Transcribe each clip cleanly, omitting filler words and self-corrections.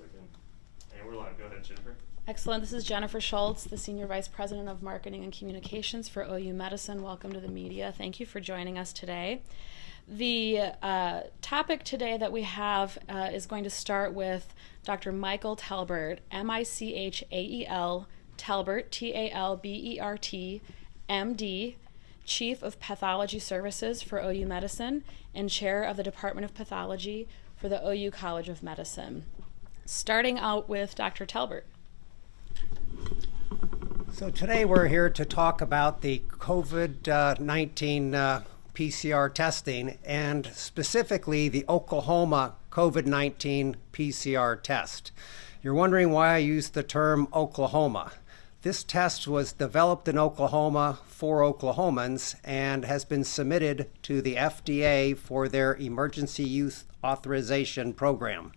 second. And we're live. Go ahead, Jennifer. Excellent. This is Jennifer Schultz, the Senior Vice President of Marketing and Communications for OU Medicine. Welcome to the media. Thank you for joining us today. The topic today that we have is going to start with Dr. Michael Talbert, Michael Talbert, Talbert, MD, Chief of Pathology Services for OU Medicine and Chair of the Department of Pathology for the OU College of Medicine. Starting out with Dr. Talbert. So today we're here to talk about the COVID-19 PCR testing, and specifically the Oklahoma COVID-19 PCR test. You're wondering why I use the term Oklahoma. This test was developed in Oklahoma for Oklahomans and has been submitted to the FDA for their emergency use authorization program.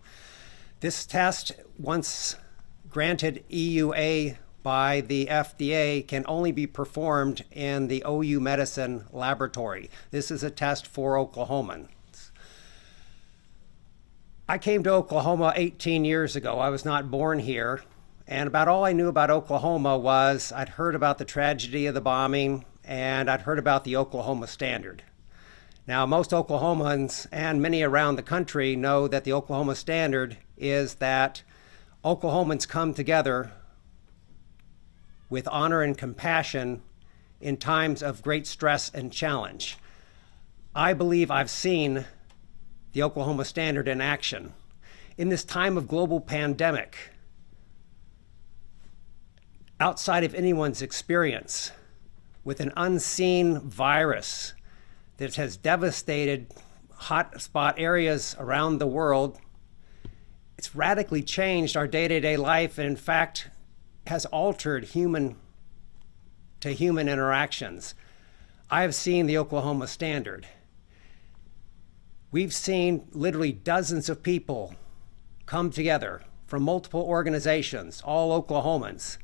This test, once granted EUA by the FDA, can only be performed in the OU Medicine laboratory. This is a test for Oklahomans. I came to Oklahoma 18 years ago. I was not born here, and about all I knew about Oklahoma was I'd heard about the tragedy of the bombing and I'd heard about the Oklahoma Standard. Now, most Oklahomans and many around the country know that the Oklahoma Standard is that Oklahomans come together with honor and compassion in times of great stress and challenge. I believe I've seen the Oklahoma Standard in action. In this time of global pandemic, outside of anyone's experience, with an unseen virus that has devastated hotspot areas around the world, it's radically changed our day-to-day life, and in fact has altered human to human interactions. I have seen the Oklahoma Standard. We've seen literally dozens of people come together from multiple organizations, all Oklahomans,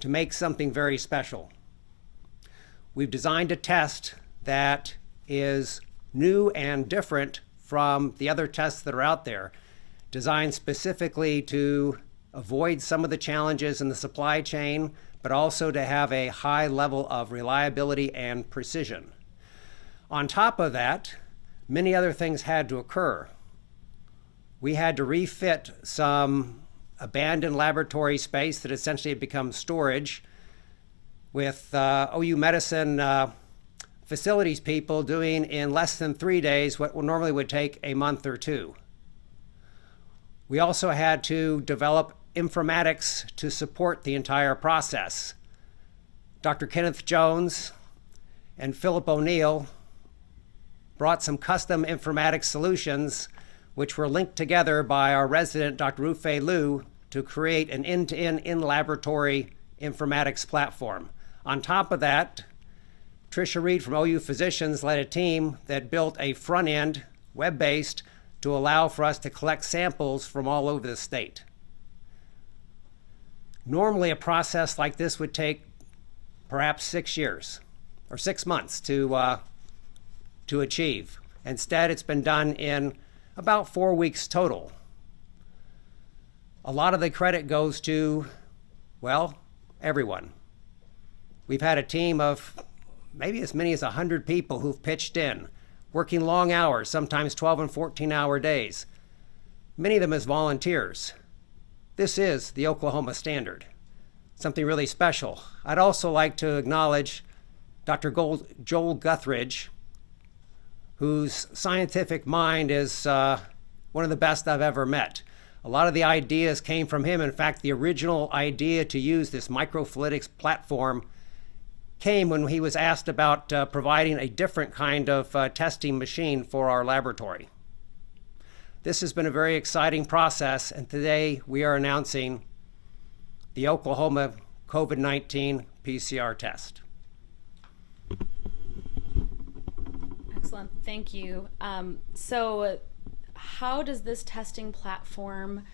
to make something very special. We've designed a test that is new and different from the other tests that are out there, designed specifically to avoid some of the challenges in the supply chain, but also to have a high level of reliability and precision. On top of that, many other things had to occur. We had to refit some abandoned laboratory space that essentially had become storage, with OU Medicine facilities people doing in less than 3 days what normally would take a month or two. We also had to develop informatics to support the entire process. Dr. Kenneth Jones and Philip O'Neill brought some custom informatics solutions which were linked together by our resident, Dr. Rufei Liu, to create an end-to-end in-laboratory informatics platform. On top of that, Tricia Reed from OU Physicians led a team that built a front end, web-based, to allow for us to collect samples from all over the state. Normally, a process like this would take perhaps 6 years or 6 months to achieve. Instead, it's been done in about 4 weeks total. A lot of the credit goes to, well, everyone. We've had a team of maybe as many as 100 people who've pitched in, working long hours, sometimes 12 and 14-hour days, many of them as volunteers. This is the Oklahoma Standard, something really special. I'd also like to acknowledge Dr. Joel Guthridge, whose scientific mind is one of the best I've ever met. A lot of the ideas came from him. In fact, the original idea to use this microfluidics platform came when he was asked about providing a different kind of testing machine for our laboratory. This has been a very exciting process, and today we are announcing the Oklahoma COVID-19 PCR test. Excellent, thank you. So how does this testing platform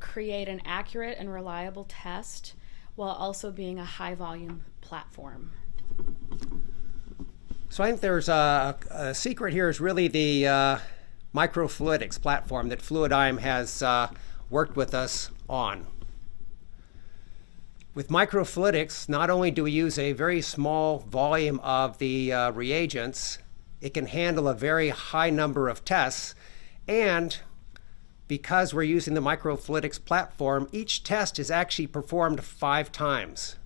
create an accurate and reliable test while also being a high volume platform? So I think there's a secret here is really the microfluidics platform that Fluidigm has worked with us on. With microfluidics, not only do we use a very small volume of the reagents, it can handle a very high number of tests, and because we're using the microfluidics platform, each test is actually performed 5 times.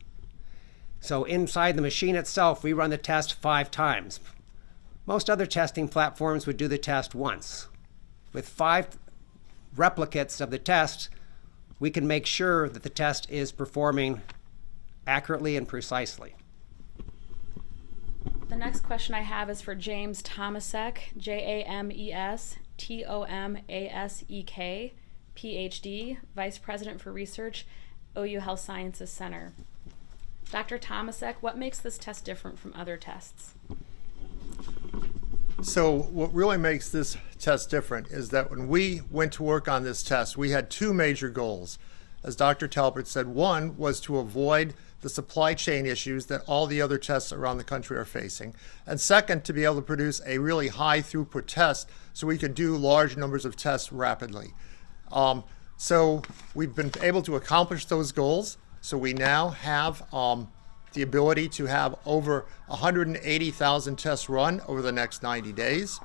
So inside the machine itself, we run the test 5 times. Most other testing platforms would do the test once. With 5 replicates of the test, we can make sure that the test is performing accurately and precisely. The next question I have is for James Tomasek, James Tomasek, PhD, Vice President for Research, OU Health Sciences Center. Dr. Tomasek, what makes this test different from other tests? So what really makes this test different is that when we went to work on this test, we had 2 major goals. As Dr. Talbert said, one was to avoid the supply chain issues that all the other tests around the country are facing. And second, to be able to produce a really high throughput test so we could do large numbers of tests rapidly. So we've been able to accomplish those goals. So we now have the ability to have over 180,000 tests run over the next 90 days.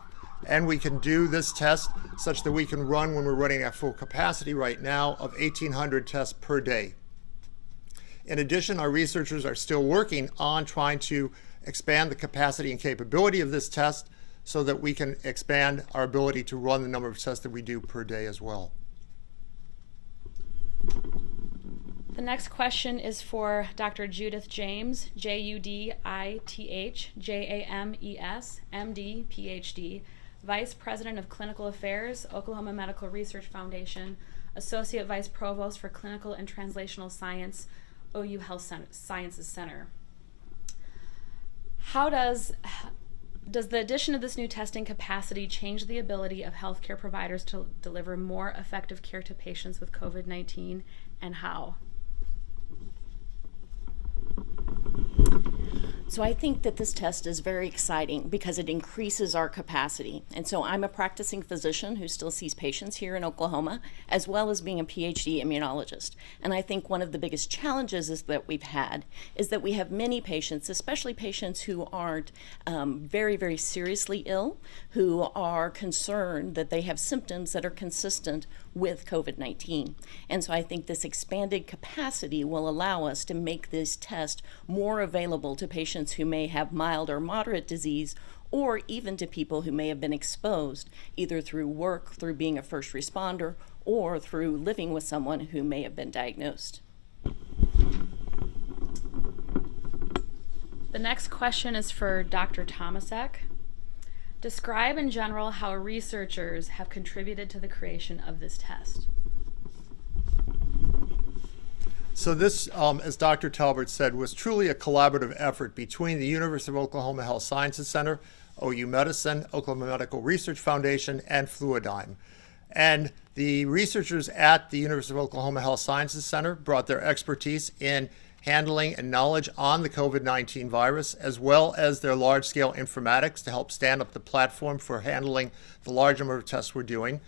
And we can do this test such that we can run, when we're running at full capacity right now, of 1,800 tests per day. In addition, our researchers are still working on trying to expand the capacity and capability of this test so that we can expand our ability to run the number of tests that we do per day as well. The next question is for Dr. Judith James, Judith James, MD, PhD, Vice President of Clinical Affairs, Oklahoma Medical Research Foundation, Associate Vice Provost for Clinical and Translational Science, OU Health Sciences Center. How does the addition of this new testing capacity change the ability of healthcare providers to deliver more effective care to patients with COVID-19, and how? So I think that this test is very exciting because it increases our capacity. And so I'm a practicing physician who still sees patients here in Oklahoma, as well as being a PhD immunologist. And I think one of the biggest challenges is that we've had is that we have many patients, especially patients who aren't very, very seriously ill, who are concerned that they have symptoms that are consistent with COVID-19. And so I think this expanded capacity will allow us to make this test more available to patients who may have mild or moderate disease, or even to people who may have been exposed either through work, through being a first responder, or through living with someone who may have been diagnosed. The next question is for Dr. Tomasek. Describe in general how researchers have contributed to the creation of this test. So this, as Dr. Talbert said, was truly a collaborative effort between the University of Oklahoma Health Sciences Center, OU Medicine, Oklahoma Medical Research Foundation, and Fluidigm. And the researchers at the University of Oklahoma Health Sciences Center brought their expertise in handling and knowledge on the COVID-19 virus, as well as their large-scale informatics to help stand up the platform for handling the large number of tests we're doing.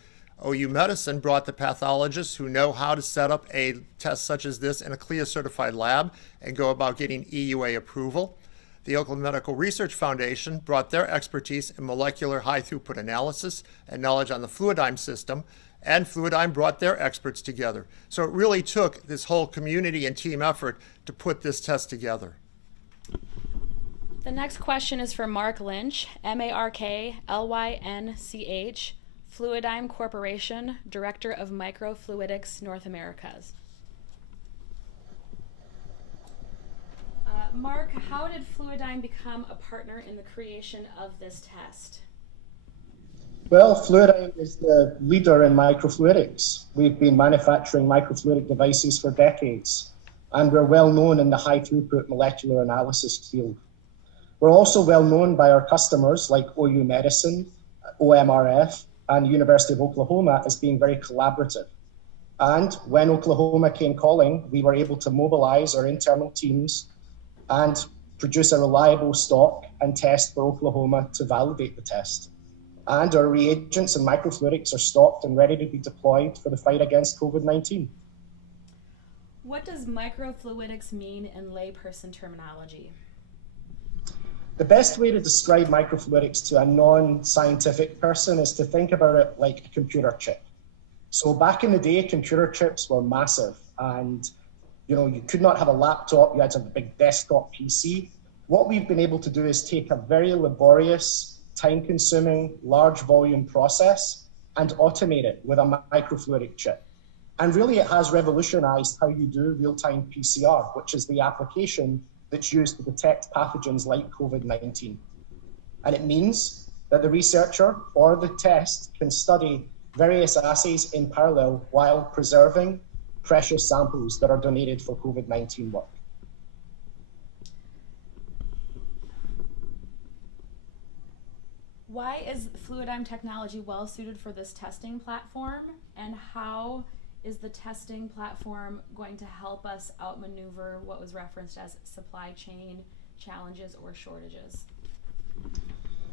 OU Medicine brought the pathologists who know how to set up a test such as this in a CLIA-certified lab and go about getting EUA approval. The Oklahoma Medical Research Foundation brought their expertise in molecular high-throughput analysis and knowledge on the Fluidigm system, and Fluidigm brought their experts together. So it really took this whole community and team effort to put this test together. The next question is for Mark Lynch, MarkLynch, Fluidigm Corporation, Director of Microfluidics North Americas. Mark, how did Fluidigm become a partner in the creation of this test? Well, Fluidigm is the leader in microfluidics. We've been manufacturing microfluidic devices for decades, and we're well known in the high throughput molecular analysis field. We're also well known by our customers like OU Medicine, OMRF, and University of Oklahoma as being very collaborative. And when Oklahoma came calling, we were able to mobilize our internal teams and produce a reliable stock and test for Oklahoma to validate the test. and our reagents and microfluidics are stocked and ready to be deployed for the fight against COVID-19. What does microfluidics mean in layperson terminology? The best way to describe microfluidics to a non-scientific person is to think about it like a computer chip. So back in the day, computer chips were massive, and you could not have a laptop, you had to have a big desktop PC. What we've been able to do is take a very laborious, time-consuming, large volume process and automate it with a microfluidic chip. And really it has revolutionized how you do real-time PCR, which is the application that's used to detect pathogens like COVID-19. And it means that the researcher or the test can study various assays in parallel while preserving precious samples that are donated for COVID-19 work. Why is Fluidigm technology well suited for this testing platform, and how is the testing platform going to help us outmaneuver what was referenced as supply chain challenges or shortages?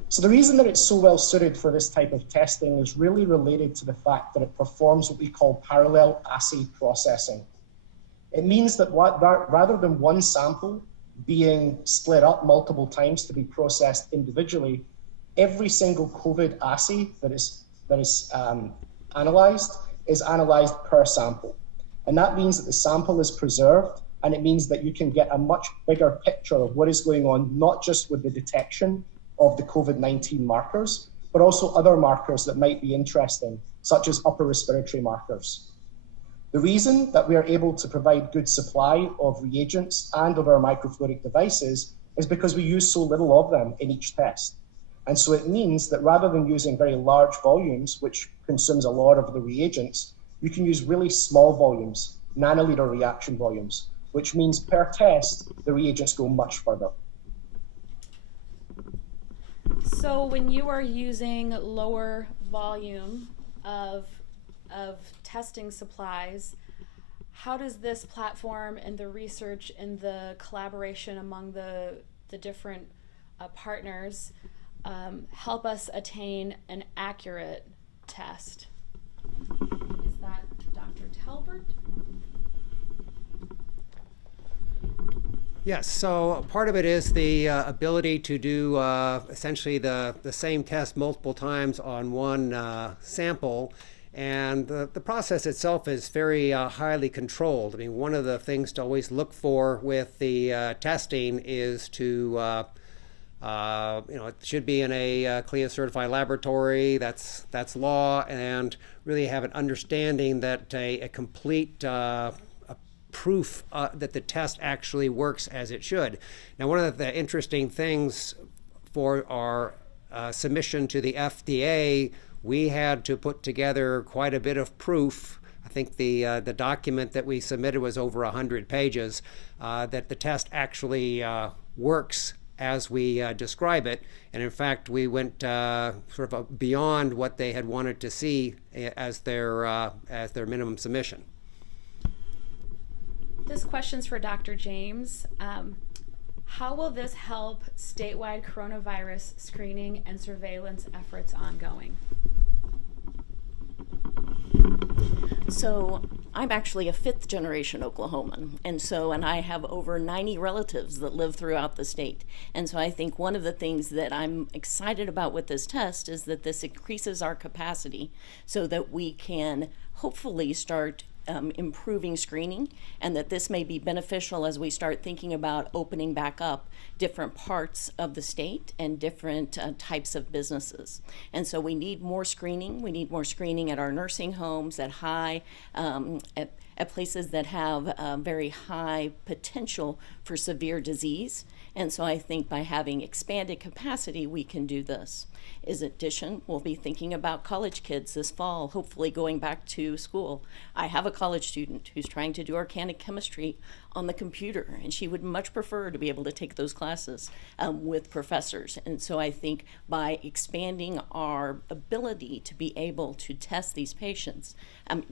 So the reason that it's so well suited for this type of testing is really related to the fact that it performs what we call parallel assay processing. It means that rather than one sample being split up multiple times to be processed individually, every single COVID assay that is analyzed is analyzed per sample. And that means that the sample is preserved, and it means that you can get a much bigger picture of what is going on, not just with the detection of the COVID-19 markers, but also other markers that might be interesting, such as upper respiratory markers. The reason that we are able to provide good supply of reagents and of our microfluidic devices is because we use so little of them in each test. And so it means that rather than using very large volumes, which consumes a lot of the reagents, you can use really small volumes, nanoliter reaction volumes, which means per test, the reagents go much further. So when you are using lower volume of testing supplies, how does this platform and the research and the collaboration among the different partners help us attain an accurate test? Is that Dr. Talbert? Yes, so part of it is the ability to do essentially the same test multiple times on one sample. And the process itself is very highly controlled. I mean, one of the things to always look for with the testing is to it should be in a CLIA certified laboratory. That's law, and really have an understanding that a complete proof that the test actually works as it should. Now, one of the interesting things for our submission to the FDA, we had to put together quite a bit of proof. I think the document that we submitted was over 100 pages, that the test actually works as we describe it. And in fact, we went sort of beyond what they had wanted to see as their minimum submission. This question's for Dr. James. How will this help statewide coronavirus screening and surveillance efforts ongoing? So I'm actually a fifth generation Oklahoman, and I have over 90 relatives that live throughout the state. And so I think one of the things that I'm excited about with this test is that this increases our capacity so that we can hopefully start improving screening, and that this may be beneficial as we start thinking about opening back up different parts of the state and different types of businesses. And so we need more screening. We need more screening at our nursing homes, at places that have very high potential for severe disease. And so I think by having expanded capacity, we can do this. In addition, we'll be thinking about college kids this fall, hopefully going back to school. I have a college student who's trying to do organic chemistry on the computer, and she would much prefer to be able to take those classes with professors. And so I think by expanding our ability to be able to test these patients,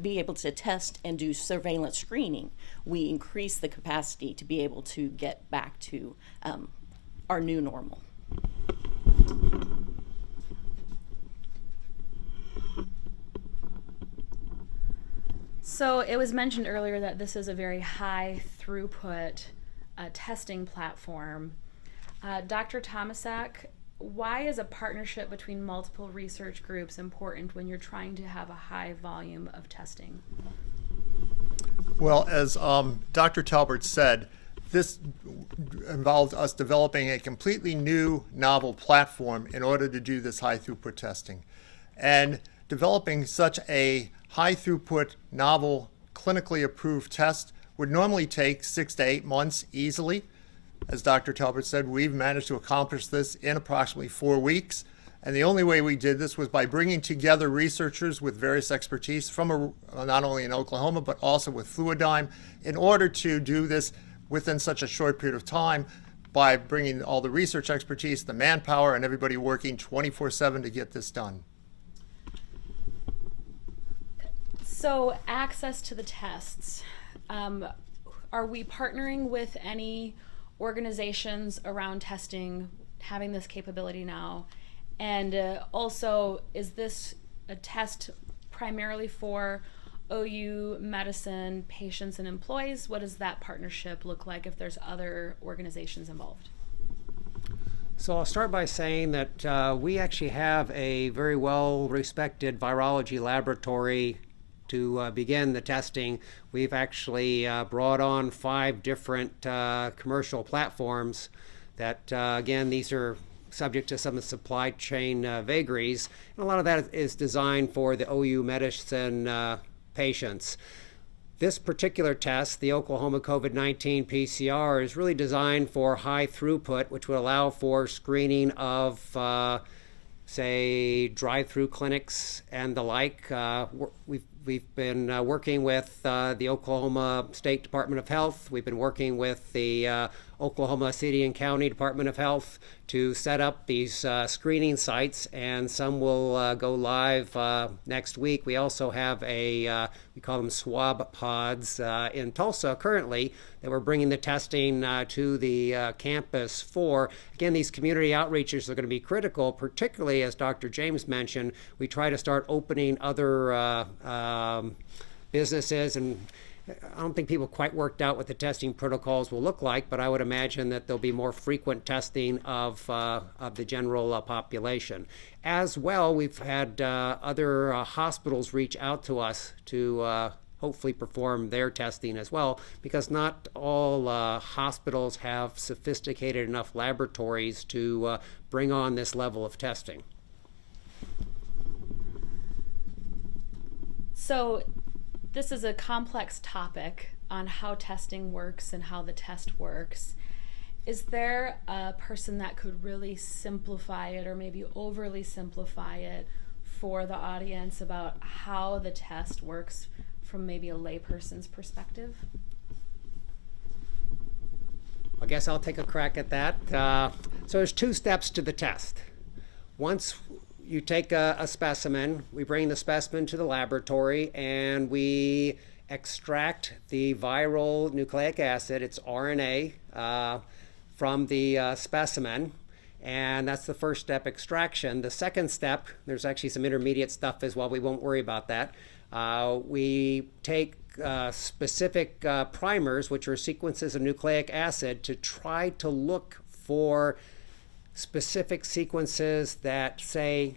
be able to test and do surveillance screening, we increase the capacity to be able to get back to our new normal. So it was mentioned earlier that this is a very high throughput testing platform. Dr. Tomasak, why is a partnership between multiple research groups important when you're trying to have a high volume of testing? Well, as Dr. Talbert said, this involved us developing a completely new, novel platform in order to do this high throughput testing. And developing such a high throughput, novel, clinically approved test would normally take 6 to 8 months easily. As Dr. Talbert said, we've managed to accomplish this in approximately 4 weeks. And the only way we did this was by bringing together researchers with various expertise from not only in Oklahoma, but also with Fluidigm, in order to do this within such a short period of time by bringing all the research expertise, the manpower, and everybody working 24/7 to get this done. So access to the tests, are we partnering with any organizations around testing, having this capability now? And also, is this a test primarily for OU Medicine patients and employees? What does that partnership look like if there's other organizations involved? So I'll start by saying that we actually have a very well-respected virology laboratory to begin the testing. We've actually brought on 5 different commercial platforms that, again, these are subject to some of the supply chain vagaries. And a lot of that is designed for the OU Medicine patients. This particular test, the Oklahoma COVID-19 PCR, is really designed for high throughput, which would allow for screening of, say, drive-through clinics and the like. We've been working with the Oklahoma State Department of Health. We've been working with the Oklahoma City and County Department of Health to set up these screening sites, and some will go live next week. We also have we call them swab pods in Tulsa currently that we're bringing the testing to the campus for. Again, these community outreaches are going to be critical, particularly as Dr. James mentioned. We try to start opening other businesses, and I don't think people quite worked out what the testing protocols will look like, but I would imagine that there'll be more frequent testing of the general population. As well, we've had other hospitals reach out to us to hopefully perform their testing as well, because not all hospitals have sophisticated enough laboratories to bring on this level of testing. So this is a complex topic on how testing works and how the test works. Is there a person that could really simplify it, or maybe overly simplify it for the audience, about how the test works from maybe a layperson's perspective? I guess I'll take a crack at that. So there's 2 steps to the test. Once you take a specimen, we bring the specimen to the laboratory, and we extract the viral nucleic acid, it's RNA, from the specimen. And that's the first step, extraction. The second step, there's actually some intermediate stuff as well, we won't worry about that. We take specific primers, which are sequences of nucleic acid, to try to look for specific sequences that say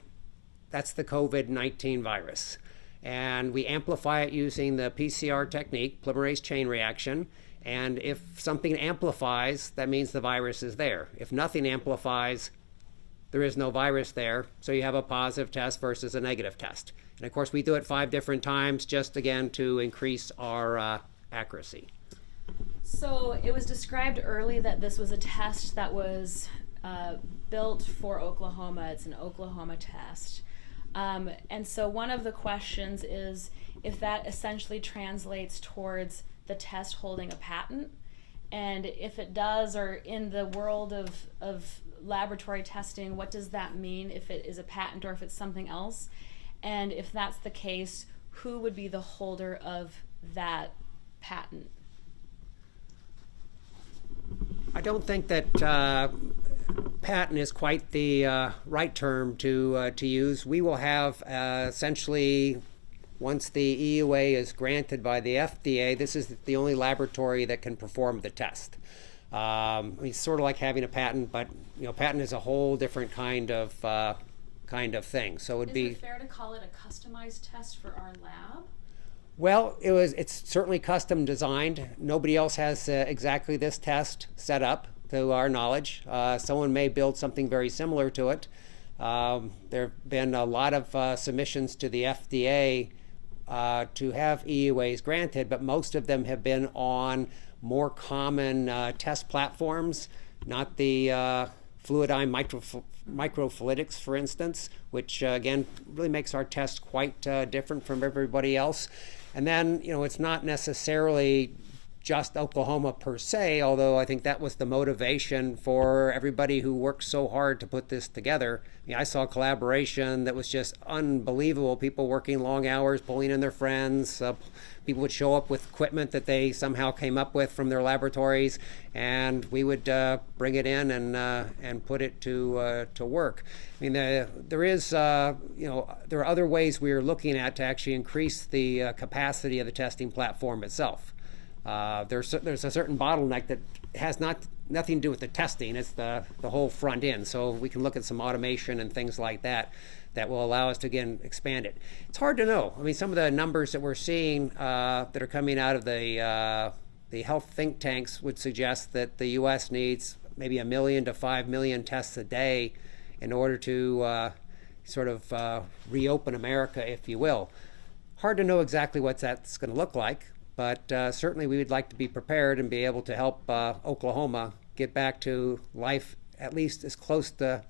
that's the COVID-19 virus. And we amplify it using the PCR technique, polymerase chain reaction. And if something amplifies, that means the virus is there. If nothing amplifies, there is no virus there. So you have a positive test versus a negative test. And of course, we do it 5 different times, just again to increase our accuracy. So it was described early that this was a test that was built for Oklahoma. It's an Oklahoma test. And so one of the questions is if that essentially translates towards the test holding a patent. And if it does, or in the world of laboratory testing, what does that mean if it is a patent or if it's something else? And if that's the case, who would be the holder of that patent? I don't think that patent is quite the right term to use. We will have essentially once the EUA is granted by the FDA, this is the only laboratory that can perform the test. It's sort of like having a patent, but patent is a whole different kind of thing. So it'd be. Is it fair to call it a customized test for our lab? Well, it's certainly custom designed. Nobody else has exactly this test set up, to our knowledge. Someone may build something very similar to it. There have been a lot of submissions to the FDA to have EUAs granted, but most of them have been on more common test platforms, not the Fluidigm microfluidics, for instance, which again really makes our test quite different from everybody else. And then, it's not necessarily just Oklahoma per se, although I think that was the motivation for everybody who worked so hard to put this together. I saw collaboration that was just unbelievable. People working long hours, pulling in their friends. People would show up with equipment that they somehow came up with from their laboratories, and we would bring it in and put it to work. I mean, there are other ways we are looking at to actually increase the capacity of the testing platform itself. There's a certain bottleneck that has nothing to do with the testing. It's the whole front end. So we can look at some automation and things like that will allow us to, again, expand it. It's hard to know. I mean, some of the numbers that we're seeing that are coming out of the health think tanks would suggest that the U.S. needs maybe 1 million to 5 million tests a day in order to reopen America, if you will. Hard to know exactly what that's going to look like, but certainly we would like to be prepared and be able to help Oklahoma get back to life at least as close to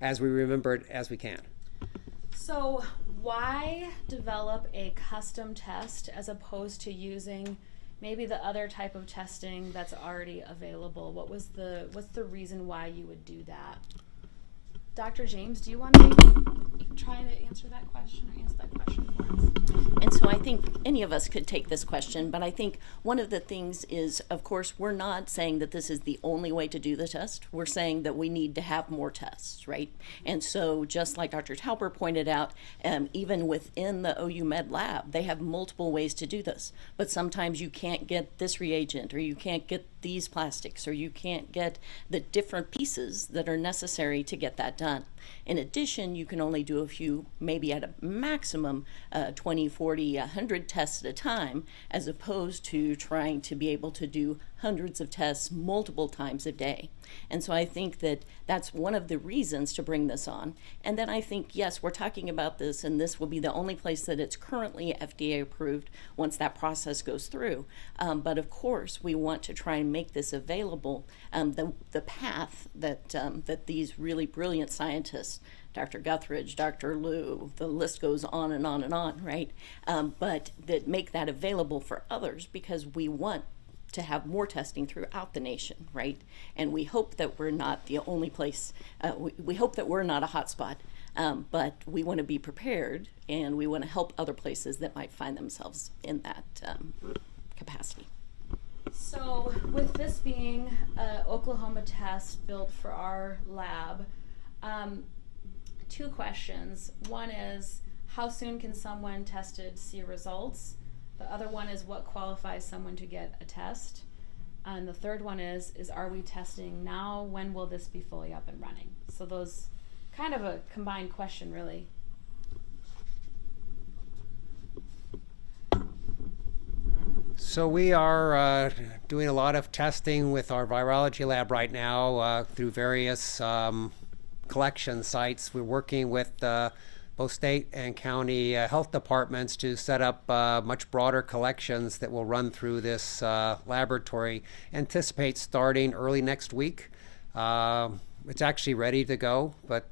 as we remember it as we can. So why develop a custom test as opposed to using maybe the other type of testing that's already available? What's the reason why you would do that? Dr. James, do you want to try to answer that question or answer that question for us? And so I think any of us could take this question, but I think one of the things is, of course, we're not saying that this is the only way to do the test. We're saying that we need to have more tests, right? And so just like Dr. Talbert pointed out, even within the OU Med lab, they have multiple ways to do this. But sometimes you can't get this reagent, or you can't get these plastics, or you can't get the different pieces that are necessary to get that done. In addition, you can only do a few, maybe at a maximum 20, 40, 100 tests at a time, as opposed to trying to be able to do hundreds of tests multiple times a day. And so I think that that's one of the reasons to bring this on. And then I think, yes, we're talking about this, and this will be the only place that it's currently FDA approved once that process goes through. But of course, we want to try and make this available. The path that these really brilliant scientists, Dr. Guthridge, Dr. Liu, the list goes on and on and on, right? But that make that available for others, because we want to have more testing throughout the nation, right? And we hope that we're not the only place, we hope that we're not a hotspot, but we want to be prepared, and we want to help other places that might find themselves in that capacity. So with this being an Oklahoma test built for our lab, 2 questions. One is, how soon can someone tested see results? The other one is, what qualifies someone to get a test? And the third one is are we testing now? When will this be fully up and running? So those, kind of a combined question, really. So we are doing a lot of testing with our virology lab right now through various collection sites. We're working with both state and county health departments to set up much broader collections that will run through this laboratory. Anticipate starting early next week. It's actually ready to go, but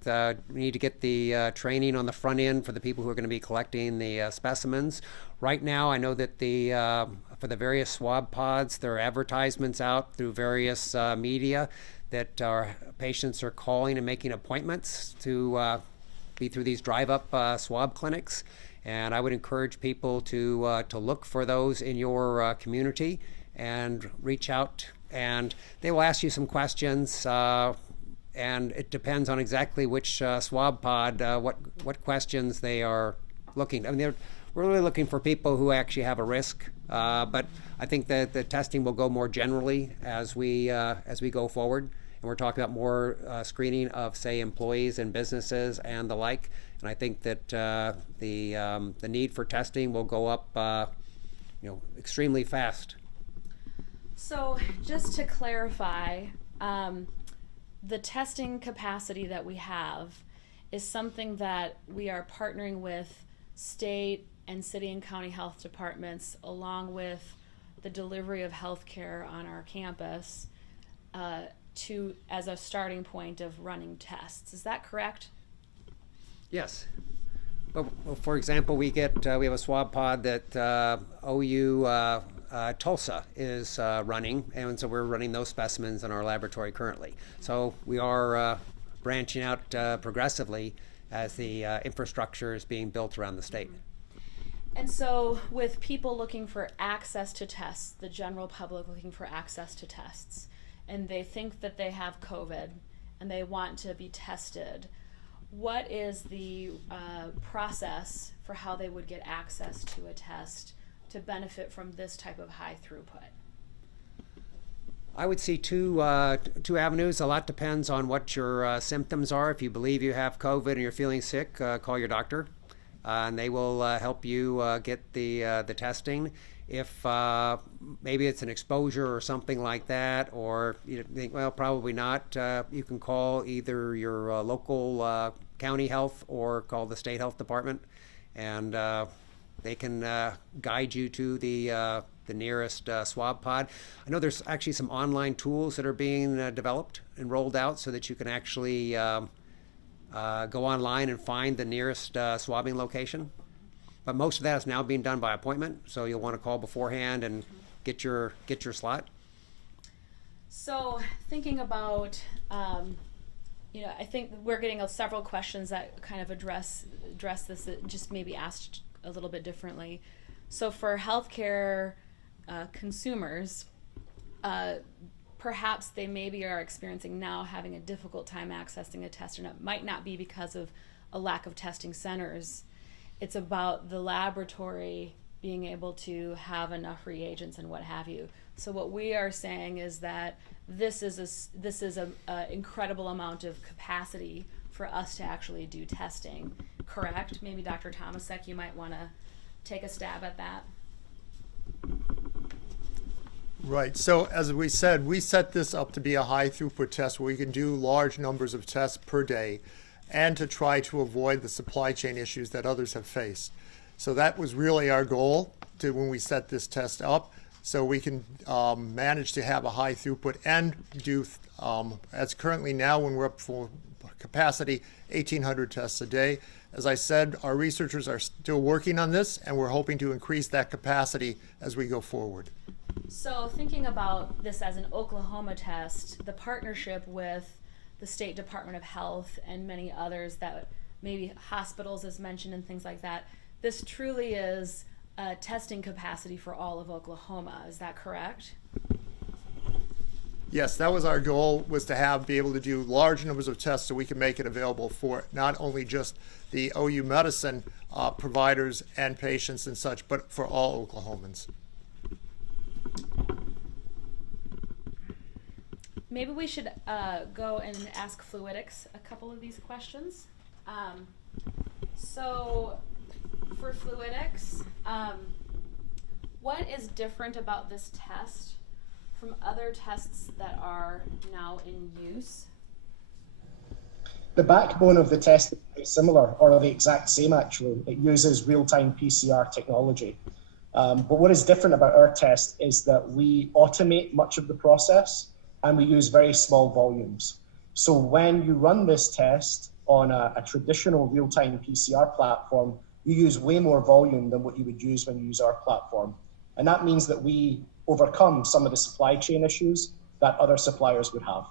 we need to get the training on the front end for the people who are going to be collecting the specimens. Right now, I know that for the various swab pods, there are advertisements out through various media that our patients are calling and making appointments to be through these drive-up swab clinics. And I would encourage people to look for those in your community and reach out. And they will ask you some questions. And it depends on exactly which swab pod, what questions they are looking. I mean, we're really looking for people who actually have a risk. But I think that the testing will go more generally as we go forward. And we're talking about more screening of, say, employees and businesses and the like. And I think that the need for testing will go up, extremely fast. So just to clarify, the testing capacity that we have is something that we are partnering with state and city and county health departments, along with the delivery of healthcare on our campus, as a starting point of running tests. Is that correct? Yes. Well, for example, we have a swab pod that OU Tulsa is running, and so we're running those specimens in our laboratory currently. So we are branching out progressively as the infrastructure is being built around the state. And so with people looking for access to tests, the general public looking for access to tests, and they think that they have COVID and they want to be tested, what is the process for how they would get access to a test to benefit from this type of high throughput? I would see two avenues. A lot depends on what your symptoms are. If you believe you have COVID and you're feeling sick, call your doctor, and they will help you get the testing. If maybe it's an exposure or something like that, or you think, well, probably not, you can call either your local county health or call the state health department, and they can guide you to the nearest swab pod. I know there's actually some online tools that are being developed and rolled out so that you can actually go online and find the nearest swabbing location. But most of that is now being done by appointment, so you'll want to call beforehand and get your slot. So thinking about, I think we're getting several questions that kind of address this, just maybe asked a little bit differently. So for healthcare consumers, perhaps they maybe are experiencing now having a difficult time accessing a test, and it might not be because of a lack of testing centers. It's about the laboratory being able to have enough reagents and what have you. So what we are saying is that this is an incredible amount of capacity for us to actually do testing. Correct? Maybe Dr. Tomasek, you might want to take a stab at that. Right. So as we said, we set this up to be a high throughput test where we can do large numbers of tests per day, and to try to avoid the supply chain issues that others have faced. So that was really our goal when we set this test up, so we can manage to have a high throughput and do, as currently now when we're up for capacity, 1,800 tests a day. As I said, our researchers are still working on this, and we're hoping to increase that capacity as we go forward. So thinking about this as an Oklahoma test, the partnership with the State Department of Health and many others, that maybe hospitals as mentioned and things like that, this truly is a testing capacity for all of Oklahoma. Is that correct? Yes, that was our goal, was to be able to do large numbers of tests so we can make it available for not only just the OU Medicine providers and patients and such, but for all Oklahomans. Maybe we should go and ask Fluidics a couple of these questions. So for Fluidics, what is different about this test from other tests that are now in use? The backbone of the test is similar, or the exact same actually. It uses real-time PCR technology. But what is different about our test is that we automate much of the process, and we use very small volumes. So when you run this test on a traditional real-time PCR platform, you use way more volume than what you would use when you use our platform. And that means that we overcome some of the supply chain issues that other suppliers would have.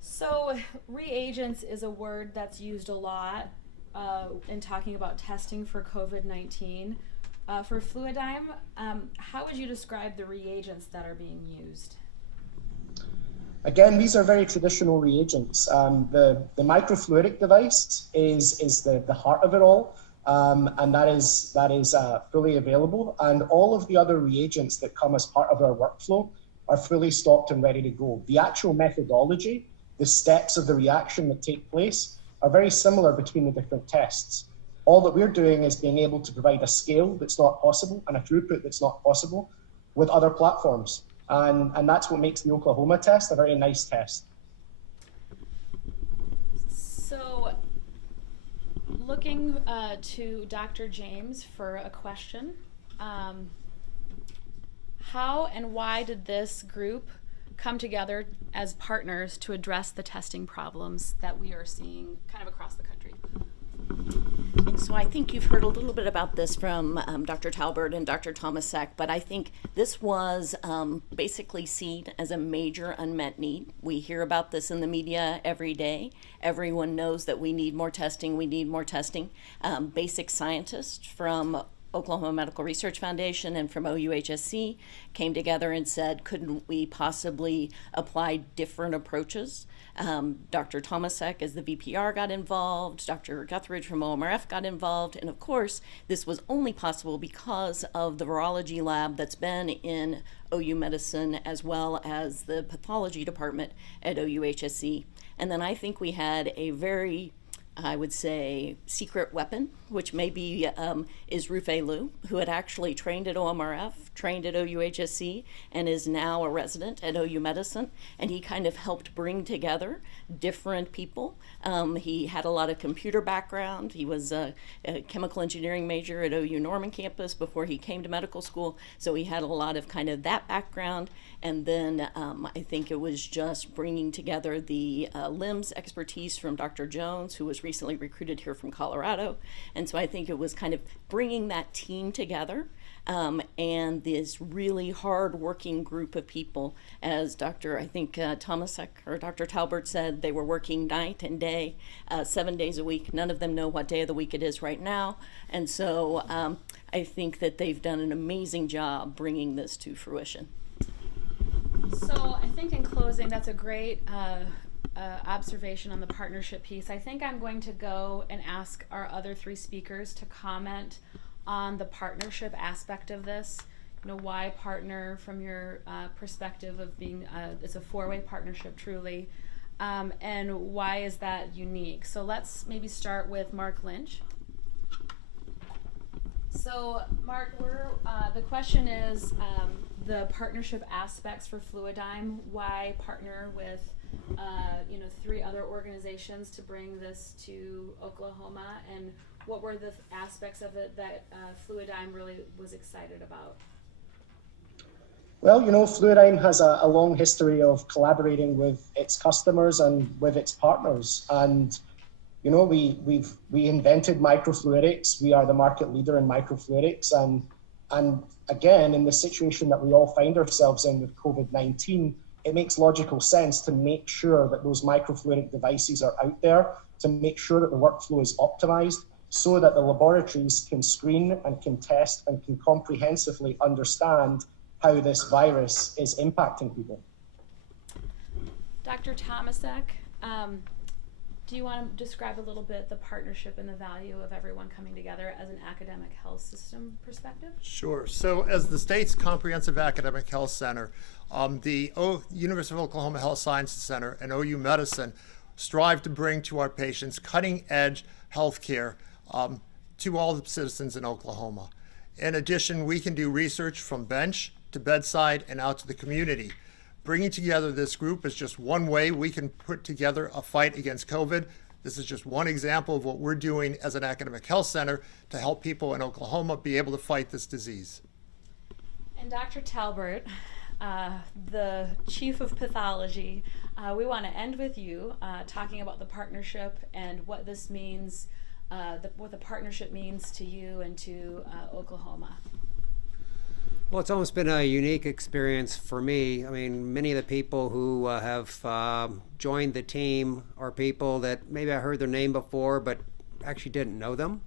So reagents is a word that's used a lot in talking about testing for COVID-19. For Fluidigm, how would you describe the reagents that are being used? Again, these are very traditional reagents. The microfluidic device is the heart of it all. and that is fully available. And all of the other reagents that come as part of our workflow are fully stocked and ready to go. The actual methodology, the steps of the reaction that take place, are very similar between the different tests. All that we're doing is being able to provide a scale that's not possible and a throughput that's not possible with other platforms. And that's what makes the Oklahoma test a very nice test. So, looking to Dr. James for a question. How and why did this group come together as partners to address the testing problems that we are seeing kind of across the country? So I think you've heard a little bit about this from Dr. Talbert and Dr. Tomasek, but I think this was basically seen as a major unmet need. We hear about this in the media every day. Everyone knows that we need more testing, we need more testing. Basic scientists from Oklahoma Medical Research Foundation and from OUHSC came together and said, couldn't we possibly apply different approaches? Dr. Tomasek as the VPR got involved, Dr. Guthridge from OMRF got involved, and of course, this was only possible because of the virology lab that's been in OU Medicine as well as the pathology department at OUHSC. And then I think we had a very, I would say, secret weapon, which maybe is Rufai Liu, who had actually trained at OMRF, trained at OUHSC, and is now a resident at OU Medicine. And he kind of helped bring together different people. He had a lot of computer background. He was a chemical engineering major at OU Norman campus before he came to medical school. So he had a lot of kind of that background. And then I think it was just bringing together the LIMS expertise from Dr. Jones, who was recently recruited here from Colorado. And so I think it was kind of bringing that team together and this really hard-working group of people. As Dr. I think Tomasek or Dr. Talbert said, they were working night and day, 7 days a week. None of them know what day of the week it is right now. And so I think that they've done an amazing job bringing this to fruition. So I think in closing, that's a great observation on the partnership piece. I think I'm going to go and ask our other three speakers to comment on the partnership aspect of this. You know, why partner from your perspective of being, it's a four-way partnership truly, and why is that unique? So let's maybe start with Mark Lynch. So Mark, the question is the partnership aspects for Fluidigm. Why partner with three other organizations to bring this to Oklahoma, and what were the aspects of it that Fluidigm really was excited about? Well, Fluidigm has a long history of collaborating with its customers and with its partners. And, we invented microfluidics. We are the market leader in microfluidics. And again, in the situation that we all find ourselves in with COVID-19, it makes logical sense to make sure that those microfluidic devices are out there, to make sure that the workflow is optimized so that the laboratories can screen and can test and can comprehensively understand how this virus is impacting people. Dr. Tomasek, do you want to describe a little bit the partnership and the value of everyone coming together as an academic health system perspective? Sure. So as the state's comprehensive academic health center, the University of Oklahoma Health Sciences Center and OU Medicine strive to bring to our patients cutting-edge health care to all the citizens in Oklahoma. In addition, we can do research from bench to bedside and out to the community. Bringing together this group is just one way we can put together a fight against COVID. This is just one example of what we're doing as an academic health center to help people in Oklahoma be able to fight this disease. And Dr. Talbert, the chief of pathology, we want to end with you talking about the partnership and what this means, what the partnership means to you and to Oklahoma. Well, it's almost been a unique experience for me. I mean, many of the people who have joined the team are people that maybe I heard their name before, but actually didn't know them.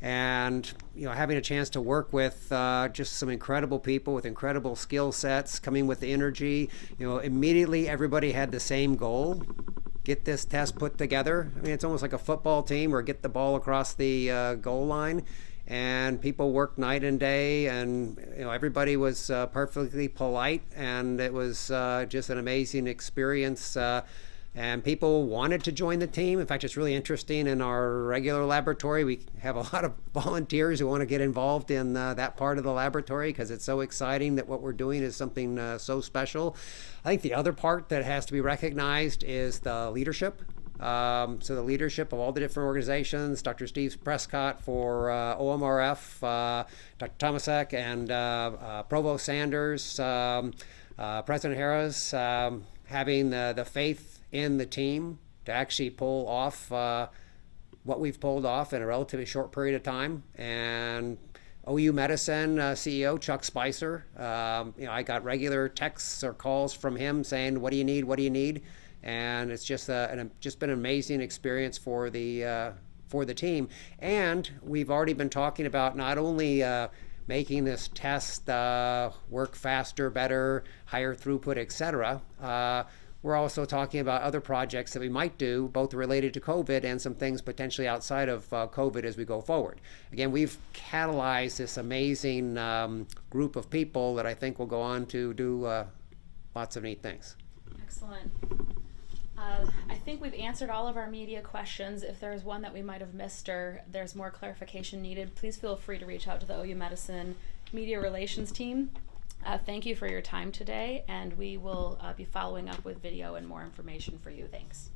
And, having a chance to work with just some incredible people with incredible skill sets, coming with the energy, immediately everybody had the same goal. get this test put together. I mean, it's almost like a football team or get the ball across the goal line. And people worked night and day, and everybody was perfectly polite, and it was just an amazing experience. And people wanted to join the team. In fact, it's really interesting. In our regular laboratory, we have a lot of volunteers who want to get involved in that part of the laboratory because it's so exciting that what we're doing is something so special. I think the other part that has to be recognized is the leadership. So the leadership of all the different organizations, Dr. Steve Prescott for OMRF, Dr. Tomasek, and Provost Sanders, President Harris, having the faith in the team to actually pull off what we've pulled off in a relatively short period of time. And OU Medicine CEO Chuck Spicer, I got regular texts or calls from him saying, "What do you need? What do you need?" And it's just just been an amazing experience for the team. And we've already been talking about not only making this test work faster, better, higher throughput, etc. We're also talking about other projects that we might do, both related to COVID and some things potentially outside of COVID as we go forward. Again, we've catalyzed this amazing group of people that I think will go on to do lots of neat things. Excellent. I think we've answered all of our media questions. If there's one that we might have missed or there's more clarification needed, please feel free to reach out to the OU Medicine Media Relations team. Thank you for your time today, and we will be following up with video and more information for you. Thanks.